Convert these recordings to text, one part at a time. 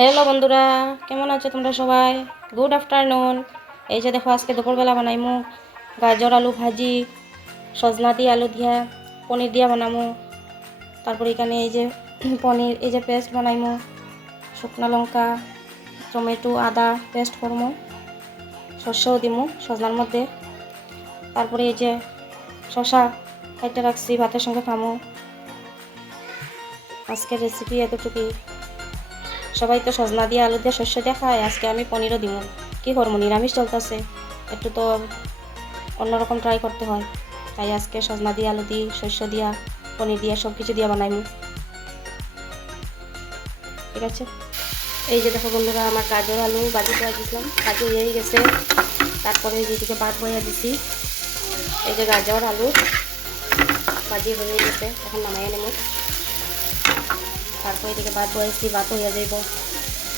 Hello বন্ধুরা, কেমন আছো তোমরা সবাই? Good afternoon. এই যে দেখো, আজকে দুপুরবেলা বানাইমু গাজর আলু ভাজি, সজনা দিয়ে আলু দিয়া, পনির দিয়া বানামু। তারপরে এখানে এই যে পনির, এই যে পেস্ট বানাইমু, শুকনো লঙ্কা, টমেটো, আদা পেস্ট করমু, শস্যও দিমু সজনার মধ্যে। তারপরে এই যে শশা কাইটে রাখছি, ভাতের সঙ্গে খামু। আজকের রেসিপি এতটুকুই। সবাই তো সজনা দিয়ে আলু দিয়ে শস্য দিয়ে খায়, আজকে আমি পনিরও দিব। কী করবো, নিরামিষ চলতেছে, একটু তো অন্যরকম ট্রাই করতে হয়। তাই আজকে সজনা দিয়ে আলু দিয়ে শস্য দিয়া পনির দিয়া সব কিছু দিয়া বানাইমু। ঠিক আছে, এই যে দেখো বন্ধুরা, আমার গাজর আলু ভাজি করে দিয়েছিলাম, ভাজি হয়ে গেছে। তারপরে যেদিকে ভাত বইয়া দিছি, এই যে গাজর আলু ভাজি হয়ে গেছে, এখন নামাইয়া নেব। তারপর এদিকে ভাত বয়েছি, ভাত হইয়া যাইব,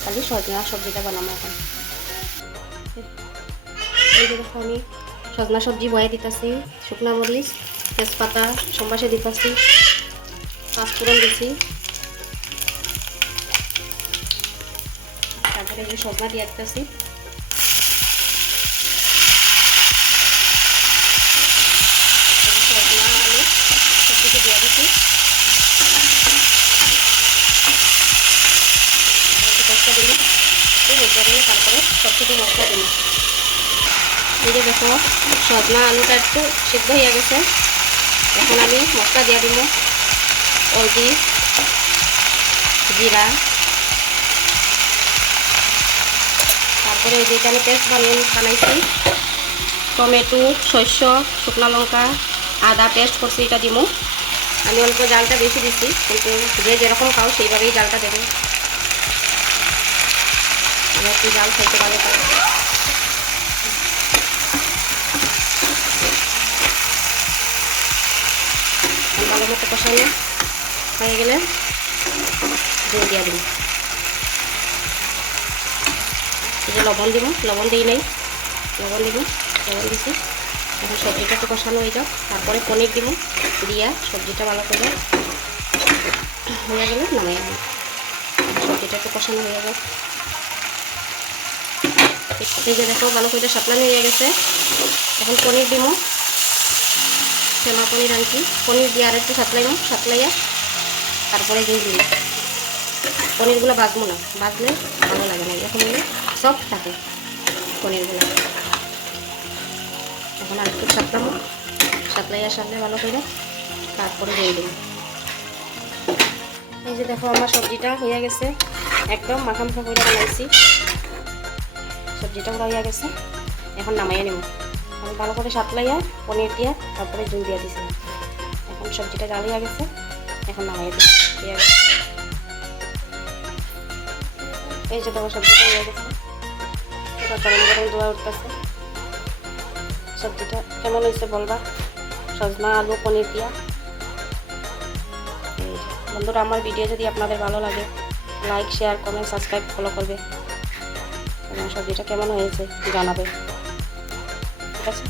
খালি সজনা সবজিটা বানাবো এখন। এই যে দেখো, আমি সজনা সবজি বয়ে দিতেছি, শুকনা মরিচ, তেজপাতা সম্বাসে দিতেছি, পাঁচফোড়ন দিছি। তারপরে এই যে সজনা দিয়ে দিতেছি, সজনা আলু সব কিছু দিয়ে দিচ্ছি। মশলা দিই, তারপরে সব কিছু মশলা দিই। এই যে দেখো, সজনা আলুটা একটু সিদ্ধ হয়ে গেছে, এখন আমি মশলা দিয়ে দিব। হলদি, জিরা, তারপরে ওই যে এখানে পেস্ট বানাইছি, টমেটো, শস্য, শুকনো লঙ্কা, আদা পেস্ট করছি, এটা দিব। আমি অল্প জালটা বেশি দিচ্ছি, কিন্তু যে যেরকম খাও সেইভাবেই জালটা দেবেন। একটু জাল খাইতে পারে তাই। ভালো মতো কষানো হয়ে গেলে জল দিয়ে দিন। এই যে লবণ দিব, লবণ দিই নাই, লবণ দিব, লবণ দিছি। এখন সবজিটা একটু কষানো হয়ে যাও, তারপরে পনির দিব, দিয়া সবজিটা ভালো করে হয়ে গেলে নামাই আনি। সবজিটা একটু কষানো হয়ে যাও। এই যে দেখো, ভালো করে সাপলানো হয়ে গেছে, এখন পনির দিব। সেমা পনির আনছি, পনির দিয়ে আর একটু সাপলাইয়া তারপরে দিয়ে দিই। পনিরগুলো বাজবো না, বাজলে ভালো লাগে না, এরকম হলে সফট থাকে পনিরগুলো। এখন আর একটু সাপলাইয়া সাপলে ভালো করে তারপরে দিয়ে দিই। এই যে দেখো, আমার সবজিটা হয়ে গেছে, একদম মাখা মাখা করে বানাইছি, সবজিটা হয়ে গেছে। এখন নামাইয়া নেব। আমি ভালো করে সাপলাইয়া পনির দিয়া তারপরে জল দিয়ে দিছি। এখন সবজিটা জাল হয়ে গেছে, এখন নামাইয়া দিই। এই যে দেখো, সবজিটা হয়ে গেছে, এটা গরম গরম ধোয়া উঠতেছে। সবজিটা কেমন হয়েছে বলবা, সজনা আলু পনির দিয়া। এই বন্ধুরা, আমার ভিডিও যদি আপনাদের ভালো লাগে, like share comment subscribe follow করবে এবং সবজিটা কেমন হয়েছে জানাবে। ঠিক আছে।